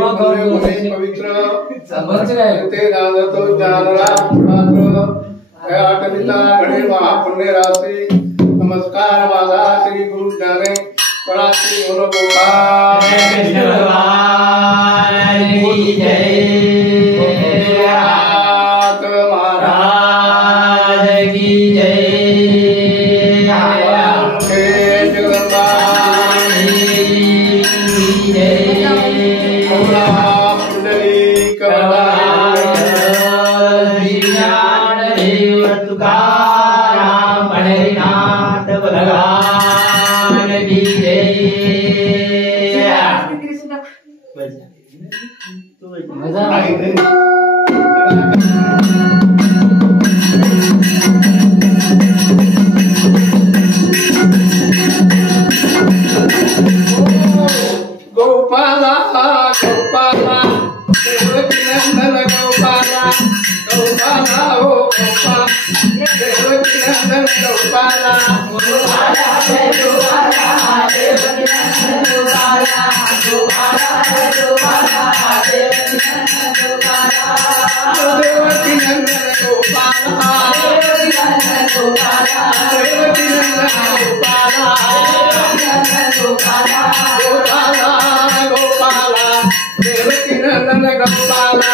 पवित्र ते राजतो जानरा पात्र आठविता घडे महापुण्य राशी नमस्कार माझा श्री गुरु ज्ञाने परा श्री गुरु गोपाल कृष्ण भगवान की जय महाराज की जय गोपाला गोपाला देवकी नंदन गोपाला गोपाला हो गोपाला देवकी नंदन गोपाला गोपाला गोपाला देवकी नंदन गोपाला गोपाला गोपाला देवकी नंदन गोपाला देवकी नंदन गोपाला देवकी नंदन गोपाला देवकी नंदन गोपाला गोपाला गोपाला गोपाला देवकी नंदन गोपाला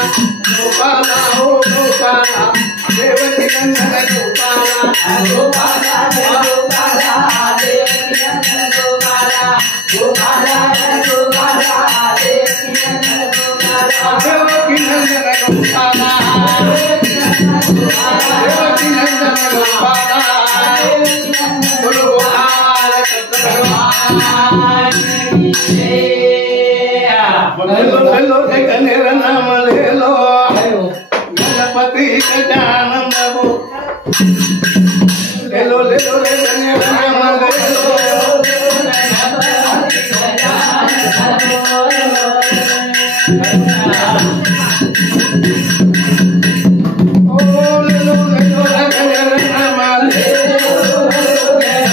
गोपाला हो गोपाला देवकी नंदन गोपाला गोपाला गोपाला देवकी नंदन गोपाला गोपाला गोपाला देवकी नंदन गोपाला देवकी नंदन गोपाला देवकी नंदन गोपाला बोलो गोपाल भगवान लो गणेर नाम ले लो गणपति गजानन बाबू ले लो गणेर नाम ले लो गणपति गजानन ओ ले लो गणेर नाम ले लो गणपति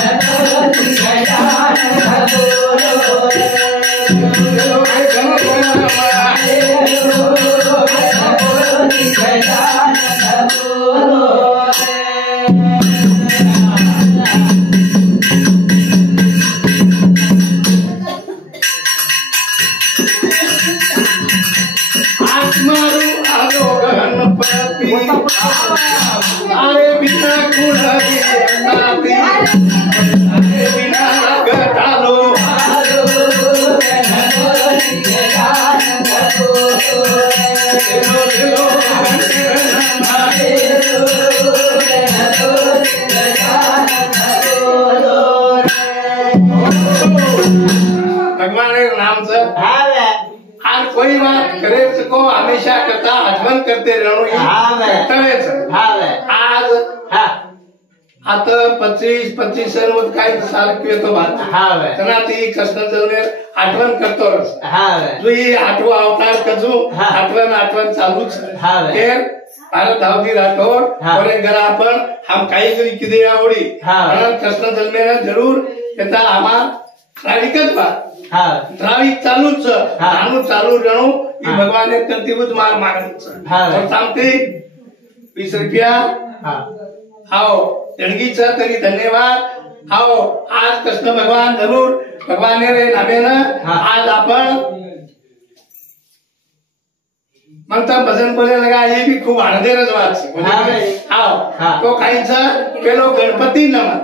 अरे बिना कुलरी नाती अरे बिना गटालो भगवान नाम से आज कोई बात करे सको हमेशा करता आजमन करते रहनो आज आता 25 सर्वत काही साल कितो बात तना ती कृष्ण जवळेर आठवण करतो तुई आठवा अवतार कजू आठवण चालूच फिर भारत धावती राठौर और एक घर आपण हम काही जरी किदे आवडी कृष्ण जन्मेला जरूर त्याचा आम्हा त्राविकच बा त्राविक चालूच चालू रहणो ई भगवान ने तंतीबुज मार मारच और सांगते 20 रुपया आओ देणगीचा तरी धन्यवाद आओ आज कृष्ण भगवान जरूर भगवान रे नामेनं आज आपण म्हणता भजन बोले लगा ये भी खूप आनंदेरच बात आहे आओ तो काहीचा पेलो गणपती नमन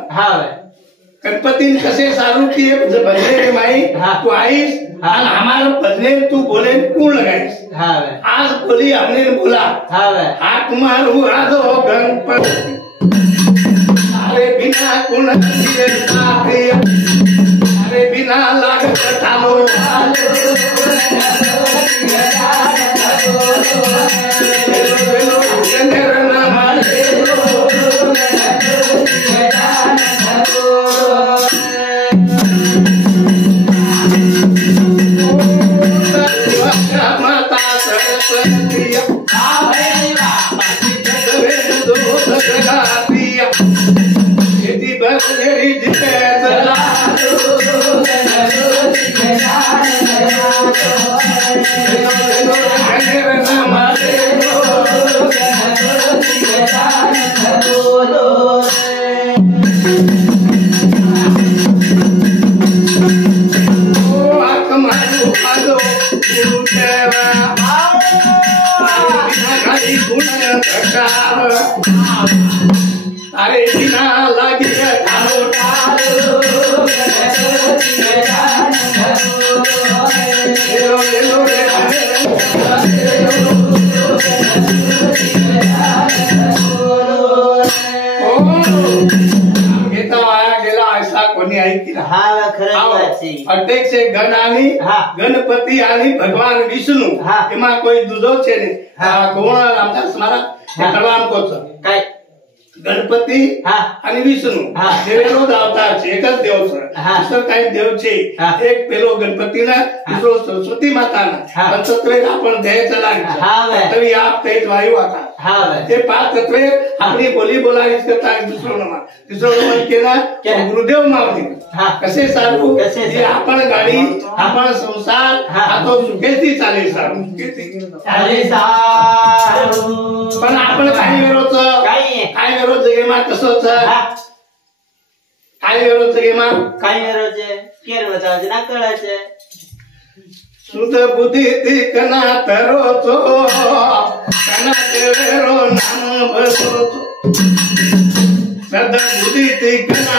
गणपती कसे सारू की भजने रे माई तू आईस और हमारे भजने तू बोले कौन लगाईस आज बोली हमने बोला हाथ मारू आदो गणपति अरे बिना कुण अरे बिना लाग कटालो माता सरस्वती अरे बिना लागे अध्यक्ष गण आणि गणपती आणि भगवान विष्णू एमा कोई दूधो छे ने कोण रामदास महाराज कळवान कोच काय गणपती आणि विष्णू देवेरो अवतार छे एकच देव छे दुसरं काही देव छे एक पेलो गणपतीना दुसरो सरस्वती माताना पंचतत्वे आपण द्यायचं लागतं तरी आप तेज वायू आता ते पाच तत्वे आपली बोली बोलायच करता दुसरं नमन केला गुरुदेव मावली कसे सारू की आपण गाडी आपण संसार हा तो सुखेची चालेल सारू पण आपण काही वेळोच काय वेळोच गेमा कसोच काय वेळोच गेमा काय वेळोचे केर बतावचे ना कळाचे सुध बुद्धी ती कना तरोचो कना देवेरो नाम बसोचो सद बुद्धी ती कना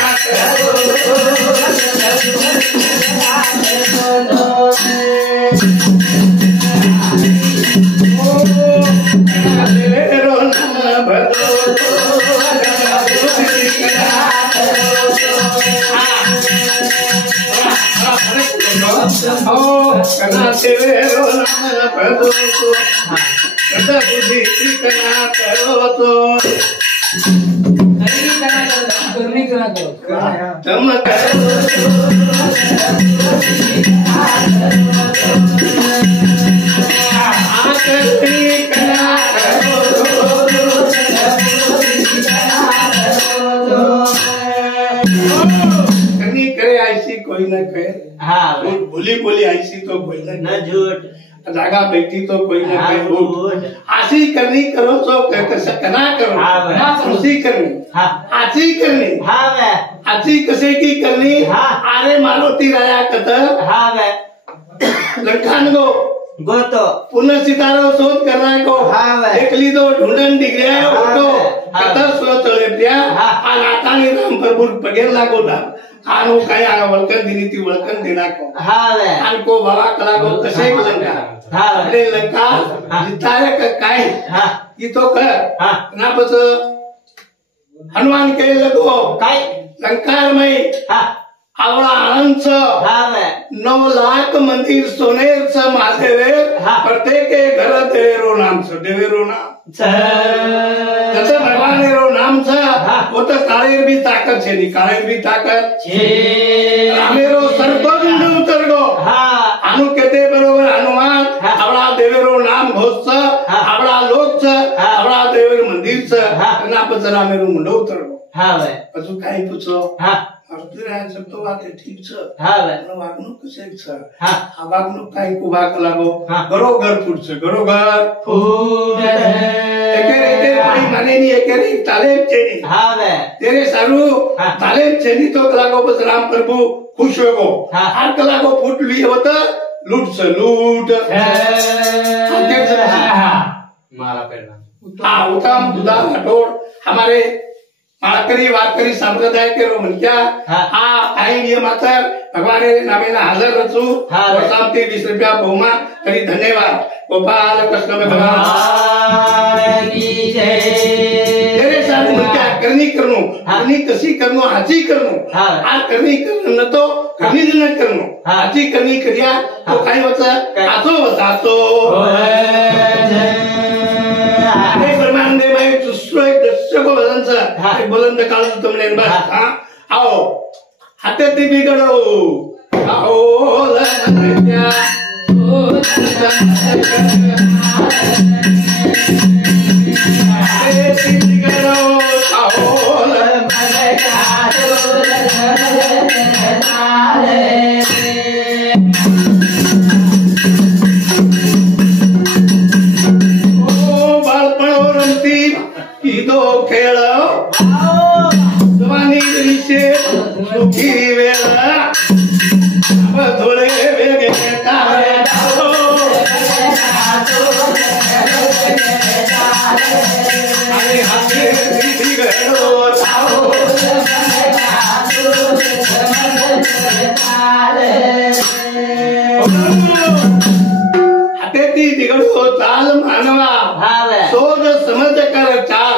देवेरो नाम बसोचो कना देवेरो नाम बसोचो सद बुद्धी ती कना तरोचो करे ऐसी कोई न कहे बोली बोली ऐसी तो कोई न झूठ जागा बैठी तो कोई न कहे आशी करनी करो तो कना करो उसी करनी आची करनी आची कसे की करनी अरे मानवती राया कत लखान गो गोतो पुनः सितारो शोध करना को एकली दो ढूंढन डिग्रिया ओटो कथा सुनो चले प्रिया आ नातानी राम प्रभु पगेर लागो दा आनो काय आ वळकन दिली ती वळकन देना को आन को बाबा कला को कसे लंका अरे लंका जितारे का काय की तो कर ना बस हनुमान के लगो काय लंकार में आवळा आनंद 9 लाख मंदिर सोनेर महादेवेर प्रत्येक घर देवेरो नाम देवेरो नाम जैसे भगवान रो नाम वो तो काळेर भी ताकत छे नी काळेर भी ताकत छे रामेरो सर्वगुण उतरगो आनु कहते बरोबर हनुमान आवळा देवेरो नाम घोष आवळा लोक आवळा देवेर मंदिर ना पच रामेरो मुंड उतरगो पछू काही पूछो तो बात ठीक वागणूक कसे वागणूक काही को भाग लागो बरोबर फुटছে बरोबर फूट माने नहीं एकेरे तालेब चेनी तेरे सारू तालेब चेनी तो लागो बस राम प्रभु खुश होगो हर कलागो फूट ली होत लूट से लूट मारा पेरना उत्तम दुधा घटोड़ हमारे माळकरी वारकरी संप्रदाय के रो म्हणत्या काही नियमात भगवान नामेला हजर रचू वर्षांती 20 रुपया बहुमा तरी धन्यवाद गोपाल कृष्ण भगवान की जय तेरे साथ म्हणत्या करणी कशी करणो आजी करणो आ करणी करणं तो करणी न करणो आजी करणी करिया तो काही वचा आतो वचातो बुलंद काल तुमने बस आओ हाथे ती बिगड़ो आओ लन्या हाथे ती बिगड़ो आओ लन्या ती तिकडो चाल मानवा शोध समज कर चाल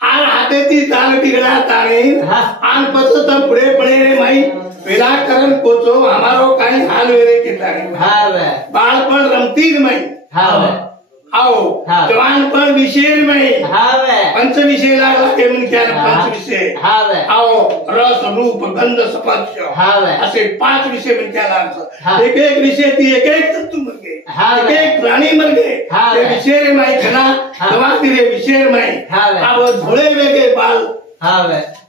आन हातेती चाल तिगड़ा ताणे आन पछत पुढे पडे रे माई विराकरण कोचो हमारो काही हाल वेरे केताणे बाळपण रमतीर माई आओ जवानपण विशेर माई पंच विषय लागला ते म्हण क्या पंच विषय आओ रस रूप गंध स्पर्श असे 5 विषय म्हण क्या लागला एक एक विषय ती एक एक तत्व म्हण गे एक एक प्राणी म्हण गे ते विषय माई खना जवान रे विषय माई अब झोळे वेगे बाल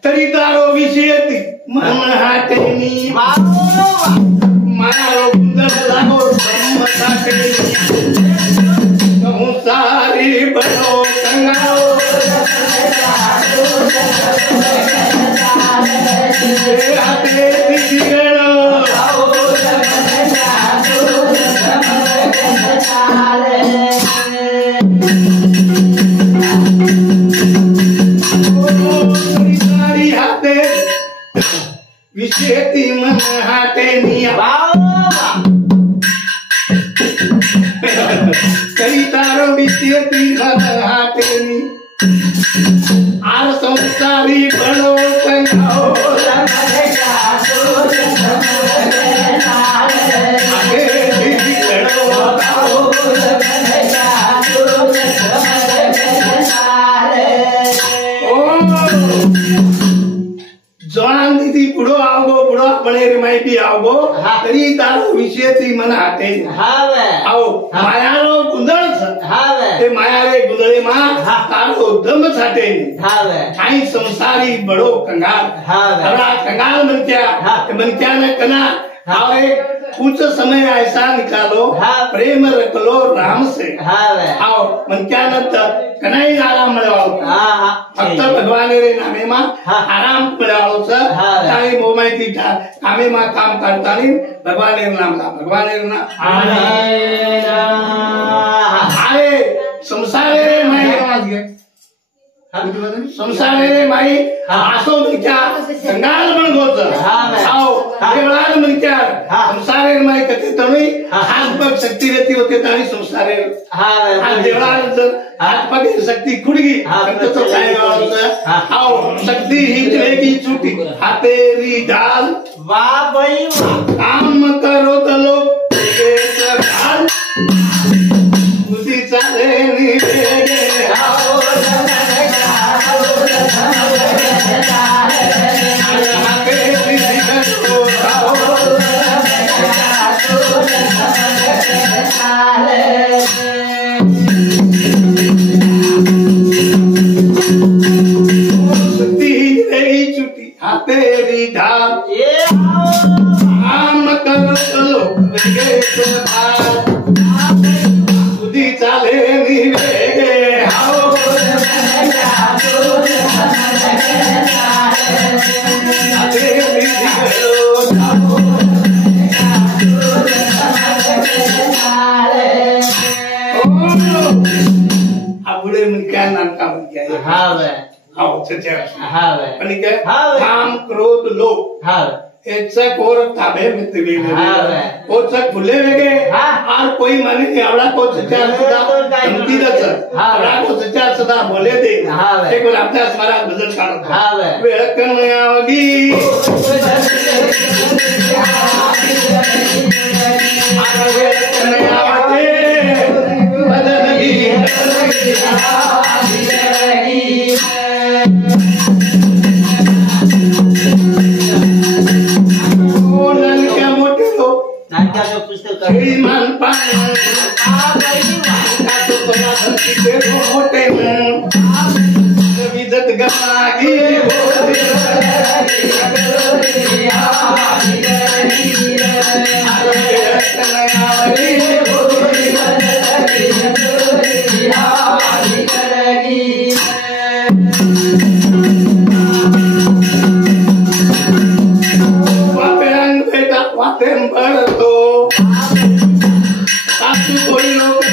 तरी तारो विषय ती मन हातेनी मारो गुंदर लागो ब्रह्म साथे सारी बनो कंगाओ हाथे दिगड़ो सारी हाथे विषेती मन हाथे निया कई तारो विषेती मन हाथेनी आर संसारी बनो कंगाओ जवान दीदी बुढ़ो आओगो बुढ़ो बने रे माई भी आओगो तरी तारो विषय ती मन हाथे आओ मायारो गुंदळ ते माया रे गुंदळे मा तारो दम छाटे आई संसारी बड़ो कंगाल हरा कंगाल मन क्या न कना आओ कुछ समय ऐसा निकालो प्रेम रख लो राम से आओ मन क्या न कनाई आराम मिळवालो फक्त भगवान रे नामे मा आराम मिळवालो ताई मोमाई ती कामे मा काम करतानी भगवान रे नाम आए संसार रे माई संसार रे माई आसो मन क्या कंगाल बन गोच आओ देवळान मन क्या संसार रे माई कते तणी हात पग शक्ती रहती होते ताणी संसार रे देवळान जर हात पग शक्ती खुडगी तो काय आओ शक्ती ही चलेगी छूटी हातेरी डाल वाह भाई काम करो तो लोग ढाल उसी चाले नी आओ तेरी ढाल आम करो लोग सुधी चाले नीवे आओ बुढ़े मन क्या नाम का बन गया आओ चचा आणि काय काम क्रोध लोभ याचा कोर ताबे में तिवे वो सब भूले वेगे और कोई माने आवड़ा को चचा सदा हिंदी दच आवड़ा को चचा सदा बोले दे एक बार आपका स्मरा भजन काढो वेळकन आवगी वेळकन आवगे बदलगी श्रीमान मोटे विदत गमागी बेटा वाते बढ़ तो कोई लोग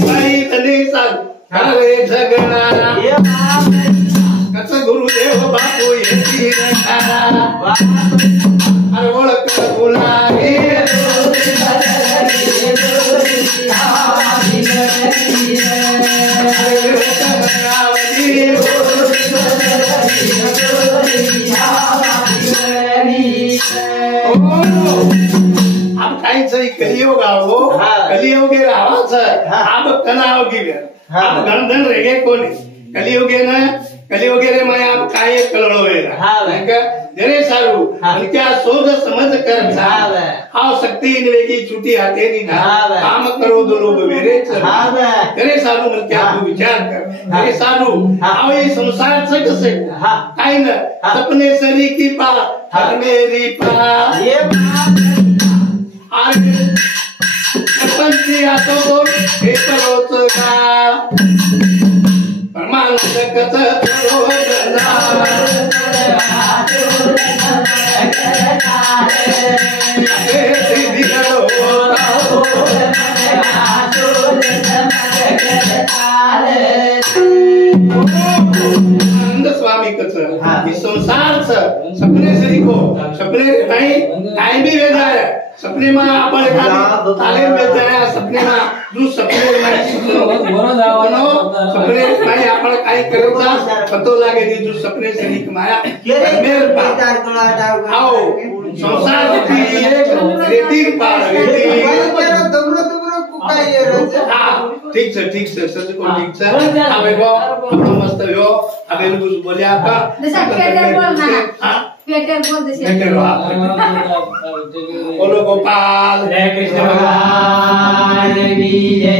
भाई तने सांग काळे झगडा कच गुरुदेव बापू येती नकारा अरे ओळख बोलागे अब काहीच कलियोग आहो कलियोगे रावाचं अब कनावगी वेळ अब गणधन रेगे कोणी कलियोगे रे मैं आप काय कलड़ो वेगा जरे सारू क्या सोच समझ कर आओ शक्ति निवेगी छुट्टी आते नहीं ना काम करो दो लोग मेरे जरे सारू मन क्या तू विचार कर जरे सारू आओ ये संसार से कसे काय न सपने सरी की पा हर मेरी पा ये आज पंची आतो बोल हे परोच का परमान जगत स्वामी कच संसार सपने से सपने नहीं भी वेदा है सपने में आपण तालीम देते हैं सपने में जो सपने में सपने में आपण काय करायचा पतो लागे नी जो सपने से निक माया मेर पा आओ संसार की एक रेती पार रेती ठीक से सच को ठीक से अबे वो अपना मस्त हो अबे कुछ बोले आपका पेटर बोल दे बोलो गोपाल जय कृष्ण भगवान की जय।